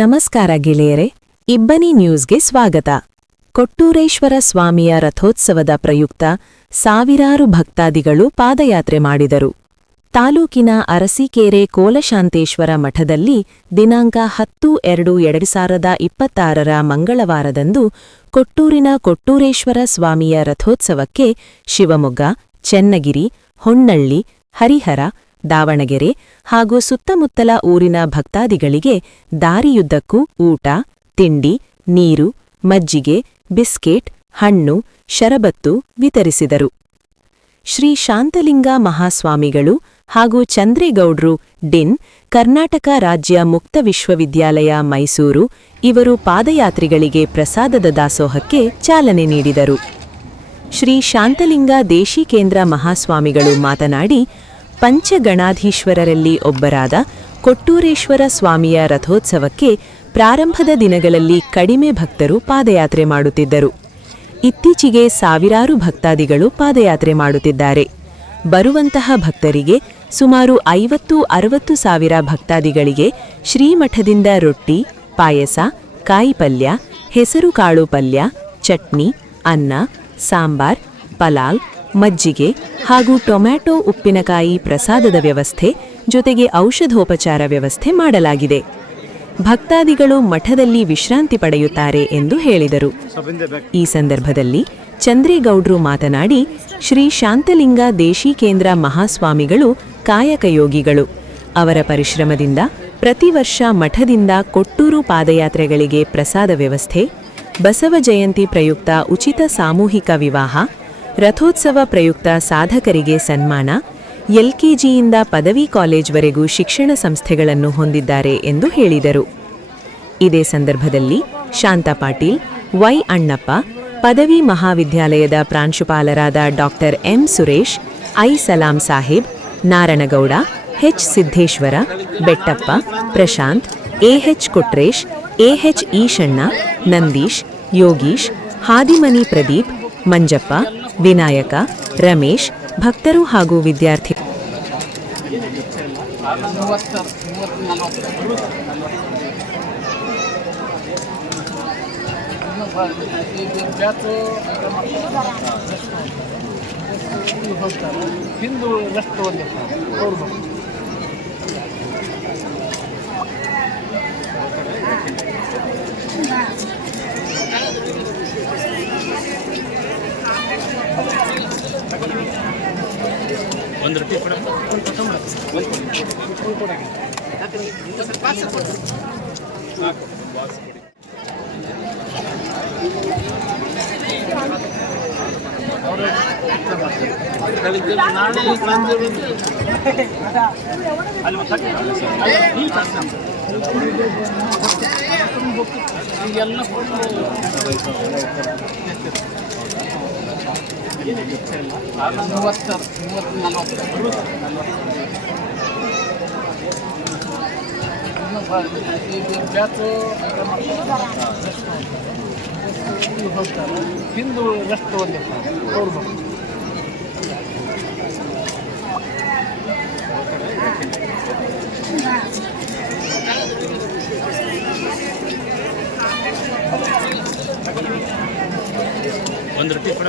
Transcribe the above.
ನಮಸ್ಕಾರ ಗೆಳೆಯರೆ, ಇಬ್ಬನಿ ನ್ಯೂಸ್ಗೆ ಸ್ವಾಗತ. ಕೊಟ್ಟೂರೇಶ್ವರ ಸ್ವಾಮಿಯ ರಥೋತ್ಸವದ ಪ್ರಯುಕ್ತ ಸಾವಿರಾರು ಭಕ್ತಾದಿಗಳು ಪಾದಯಾತ್ರೆ ಮಾಡಿದರು. ತಾಲೂಕಿನ ಅರಸೀಕೆರೆ ಕೋಲಶಾಂತೇಶ್ವರ ಮಠದಲ್ಲಿ ದಿನಾಂಕ 10/2/2026 ಮಂಗಳವಾರದಂದು ಕೊಟ್ಟೂರಿನ ಕೊಟ್ಟೂರೇಶ್ವರ ಸ್ವಾಮಿಯ ರಥೋತ್ಸವಕ್ಕೆ ಶಿವಮೊಗ್ಗ, ಚೆನ್ನಗಿರಿ, ಹೊನ್ನಳ್ಳಿ, ಹರಿಹರ, ದಾವಣಗೆರೆ ಹಾಗೂ ಸುತ್ತಮುತ್ತಲ ಊರಿನ ಭಕ್ತಾದಿಗಳಿಗೆ ದಾರಿಯುದ್ದಕ್ಕೂ ಊಟ, ತಿಂಡಿ, ನೀರು, ಮಜ್ಜಿಗೆ, ಬಿಸ್ಕೆಟ್, ಹಣ್ಣು, ಶರಬತ್ತು ವಿತರಿಸಿದರು. ಶ್ರೀ ಶಾಂತಲಿಂಗ ಮಹಾಸ್ವಾಮಿಗಳು ಹಾಗೂ ಚಂದ್ರೇಗೌಡ್ರು ಡಿನ್, ಕರ್ನಾಟಕ ರಾಜ್ಯ ಮುಕ್ತ ವಿಶ್ವವಿದ್ಯಾಲಯ ಮೈಸೂರು ಇವರು ಪಾದಯಾತ್ರಿಗಳಿಗೆ ಪ್ರಸಾದದ ದಾಸೋಹಕ್ಕೆ ಚಾಲನೆ ನೀಡಿದರು. ಶ್ರೀ ಶಾಂತಲಿಂಗ ದೇಶಿಕೇಂದ್ರ ಮಹಾಸ್ವಾಮಿಗಳು ಮಾತನಾಡಿ, ಪಂಚಗಣಾಧೀಶ್ವರರಲ್ಲಿ ಒಬ್ಬರಾದ ಕೊಟ್ಟೂರೇಶ್ವರ ಸ್ವಾಮಿಯ ರಥೋತ್ಸವಕ್ಕೆ ಪ್ರಾರಂಭದ ದಿನಗಳಲ್ಲಿ ಕಡಿಮೆ ಭಕ್ತರು ಪಾದಯಾತ್ರೆ ಮಾಡುತ್ತಿದ್ದರು. ಇತ್ತೀಚೆಗೆ ಸಾವಿರಾರು ಭಕ್ತಾದಿಗಳು ಪಾದಯಾತ್ರೆ ಮಾಡುತ್ತಿದ್ದಾರೆ. ಬರುವಂತಹ ಭಕ್ತರಿಗೆ ಸುಮಾರು 50-60 ಸಾವಿರ ಭಕ್ತಾದಿಗಳಿಗೆ ಶ್ರೀಮಠದಿಂದ ರೊಟ್ಟಿ, ಪಾಯಸ, ಕಾಯಿಪಲ್ಯ, ಹೆಸರುಕಾಳು ಪಲ್ಯ, ಚಟ್ನಿ, ಅನ್ನ, ಸಾಂಬಾರ್, ಪಲಾವ್, ಮಜ್ಜಿಗೆ ಹಾಗೂ ಟೊಮ್ಯಾಟೊ ಉಪ್ಪಿನಕಾಯಿ ಪ್ರಸಾದದ ವ್ಯವಸ್ಥೆ ಜೊತೆಗೆ ಔಷಧೋಪಚಾರ ವ್ಯವಸ್ಥೆ ಮಾಡಲಾಗಿದೆ. ಭಕ್ತಾದಿಗಳು ಮಠದಲ್ಲಿ ವಿಶ್ರಾಂತಿ ಪಡೆಯುತ್ತಾರೆ ಎಂದು ಹೇಳಿದರು. ಈ ಸಂದರ್ಭದಲ್ಲಿ ಚಂದ್ರೇಗೌಡ್ರು ಮಾತನಾಡಿ, ಶ್ರೀ ಶಾಂತಲಿಂಗ ದೇಶಿಕೇಂದ್ರ ಮಹಾಸ್ವಾಮಿಗಳು ಕಾಯಕಯೋಗಿಗಳು. ಅವರ ಪರಿಶ್ರಮದಿಂದ ಪ್ರತಿ ವರ್ಷ ಮಠದಿಂದ ಕೊಟ್ಟೂರು ಪಾದಯಾತ್ರೆಗಳಿಗೆ ಪ್ರಸಾದ ವ್ಯವಸ್ಥೆ, ಬಸವ ಜಯಂತಿ ಪ್ರಯುಕ್ತ ಉಚಿತ ಸಾಮೂಹಿಕ ವಿವಾಹ, ರಥೋತ್ಸವ ಪ್ರಯುಕ್ತ ಸಾಧಕರಿಗೆ ಸನ್ಮಾನ, ಎಲ್ಕೆಜಿಯಿಂದ ಪದವಿ ಕಾಲೇಜ್ವರೆಗೂ ಶಿಕ್ಷಣ ಸಂಸ್ಥೆಗಳನ್ನು ಹೊಂದಿದ್ದಾರೆ ಎಂದು ಹೇಳಿದರು. ಇದೇ ಸಂದರ್ಭದಲ್ಲಿ ಶಾಂತಾ ಪಾಟೀಲ್, ವೈ ಅಣ್ಣಪ್ಪ, ಪದವಿ ಮಹಾವಿದ್ಯಾಲಯದ ಪ್ರಾಂಶುಪಾಲರಾದ doctor M Suresh, I Salam Saheb, Naranagowda, H Siddeshwara, Bettappa, Prashanth, AH Kotresh, AH Eshanna, Nandish, Yogish, Hadimani Pradeep, Manjappa, Vinayaka, Ramesh, ಭಕ್ತರು ಹಾಗೂ ವಿದ್ಯಾರ್ಥಿ ಹಿಂದೂ ರಸ್ತೆ ಒಂದು ಒಂದು ರೊಟ್ಟಿ ಕೊಡ ಈಗೆಲ್ಲ ಹಿಂದೂ ರಸ್ತೆ ಒಂದು ಒಂದು ರೊಟ್ಟಿ ಕೊಡ